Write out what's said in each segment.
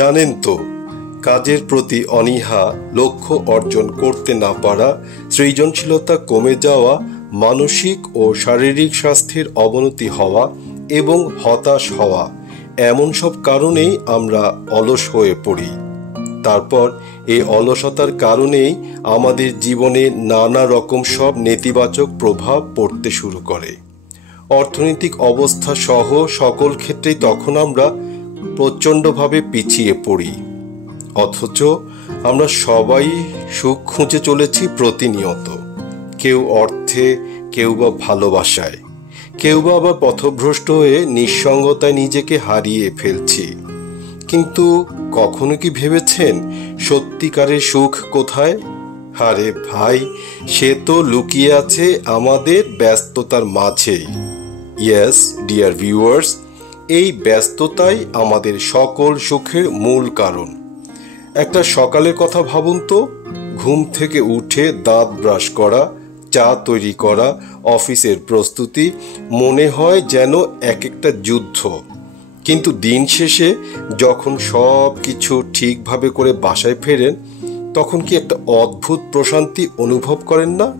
জানেন তো, কাজের প্রতি অনীহা, লক্ষ্য অর্জন করতে না পারা, সৃজনশীলতা কমে যাওয়া, মানসিক ও শারীরিক স্বাস্থ্যের অবনতি হওয়া এবং হতাশ হওয়া, এমন সব কারণেই আমরা অলস হয়ে পড়ি। তারপর এই অলসতার কারণেই আমাদের জীবনে নানা রকম সব নেতিবাচক প্রভাব পড়তে শুরু করে। অর্থনৈতিক অবস্থা সহ সকল ক্ষেত্রেই তখন আমরা প্রচণ্ডভাবে পিছিয়ে পড়ি। অথচ আমরা সবাই সুখ খুঁজে চলেছি প্রতিনিয়ত। কেউ অর্থে, কেউ বা ভালোবাসায়, কেউ বা আবার পথভ্রষ্ট হয়ে নিঃসঙ্গতায় নিজেকে হারিয়ে ফেলছি। কিন্তু কখনো কি ভেবেছেন সত্যিকারের সুখ কোথায়? আরে ভাই, সে তো লুকিয়ে আছে আমাদের ব্যস্ততার মাঝেই। ইয়েস ডিয়ার ভিউয়ার্স, এই ব্যস্ততাই আমাদের সকল সুখের মূল কারণ। একটা সকালের কথা ভাবুন তো, ঘুম থেকে উঠে দাঁত ব্রাশ করা, চা তৈরি করা, অফিসের প্রস্তুতি, মনে হয় যেন এক একটা যুদ্ধ। কিন্তু দিন শেষে যখন সব কিছু ঠিকভাবে করে বাসায় ফেরেন, তখন কি একটা অদ্ভুত প্রশান্তি অনুভব করেন না?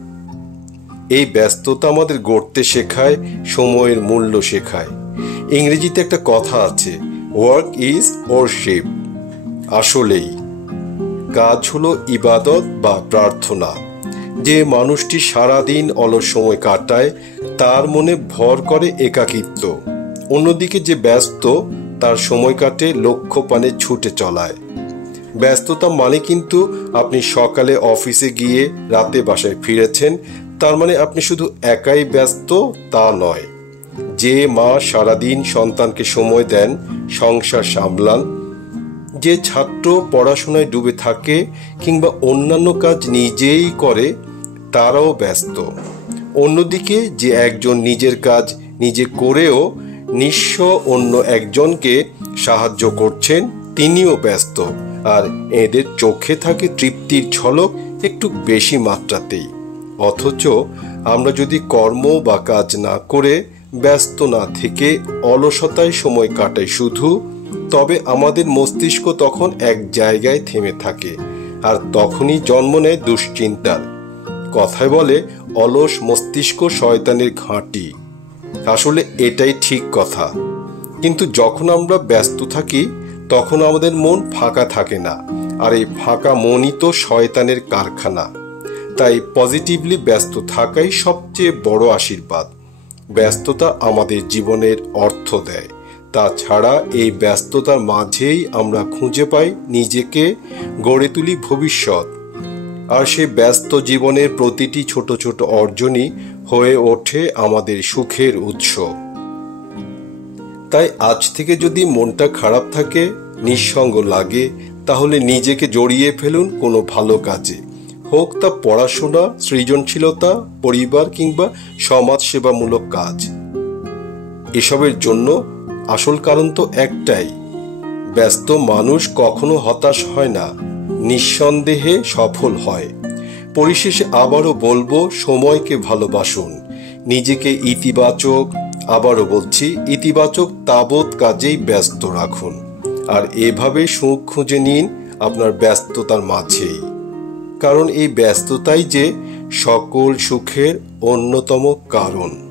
এই ব্যস্ততা আমাদের গড়তে শেখায়, সময়ের মূল্য শেখায়। ইংরেজিতে একটা কথা আছে, ওয়ার্ক ইজ ওরশিপ। আসলেই কাজ হলো ইবাদত বা প্রার্থনা। যে মানুষটি সারাদিন অলস সময় কাটায়, তার মনে ভর করে একাকিত্ব। অন্যদিকে যে ব্যস্ত, তার সময় কাটে লক্ষ্যপানে ছুটে চলায়। ব্যস্ততা মানে কিন্তু আপনি সকালে অফিসে গিয়ে রাতে বাসায় ফিরেছেন, তার মানে আপনি শুধু একাই ব্যস্ত তা নয়। যে মা সারাদিন সন্তানকে সময় দেন, সংসার সামলান, যে ছাত্র পড়াশোনায় ডুবে থাকে কিংবা অন্যান্য কাজ নিজেই করে, তারাও ব্যস্ত। অন্যদিকে যে একজন নিজের কাজ নিজে করেও নিঃস্ব অন্য একজনকে সাহায্য করছেন, তিনিও ব্যস্ত। আর এদের চোখে থাকে তৃপ্তির ঝলক একটু বেশি মাত্রাতেই। অথচ আমরা যদি কর্ম বা কাজ না করে, ব্যস্ত না থেকে অলসতায় সময় কাটাই শুধু, তবে আমাদের মস্তিষ্ক তখন এক জায়গায় থেমে থাকে। আর তখনই জন্ম নেয় দুশ্চিন্তার। কথায় বলে, অলস মস্তিষ্ক শয়তানের ঘাঁটি। আসলে এটাই ঠিক কথা। কিন্তু যখন আমরা ব্যস্ত থাকি, তখন আমাদের মন ফাঁকা থাকে না। আর এই ফাঁকা মনই তো শয়তানের কারখানা। তাই পজিটিভলি ব্যস্ত থাকাই সবচেয়ে বড় আশীর্বাদ। ব্যস্ততা আমাদের জীবনের অর্থ দেয়। তাছাড়া এই ব্যস্ততার মাঝেই আমরা খুঁজে পাই নিজেকে, গড়ে তুলি ভবিষ্যৎ। আর সেই ব্যস্ত জীবনের প্রতিটি ছোট ছোট অর্জনই হয়ে ওঠে আমাদের সুখের উৎস। তাই আজ থেকে যদি মনটা খারাপ থাকে, নিঃসঙ্গ লাগে, তাহলে নিজেকে জড়িয়ে ফেলুন কোনো ভালো কাজে। হোক তা পড়াশোনা, সৃজনশীলতা, পরিবার কিংবা সমাজসেবামূলক কাজ। এসবের জন্য আসল কারণ তো একটাই, ব্যস্ত মানুষ কখনো হতাশ হয় না, নিঃসন্দেহে সফল হয়। পরিশেষে আবারও বলবো, সময়কে ভালোবাসুন, নিজেকে ইতিবাচক, আবারও বলছি ইতিবাচক তাবৎ কাজেই ব্যস্ত রাখুন। আর এভাবে সুখ খুঁজে নিন আপনার ব্যস্ততার মাঝেই। কারণ এই ব্যস্ততাই যে সকল সুখের অন্যতম কারণ।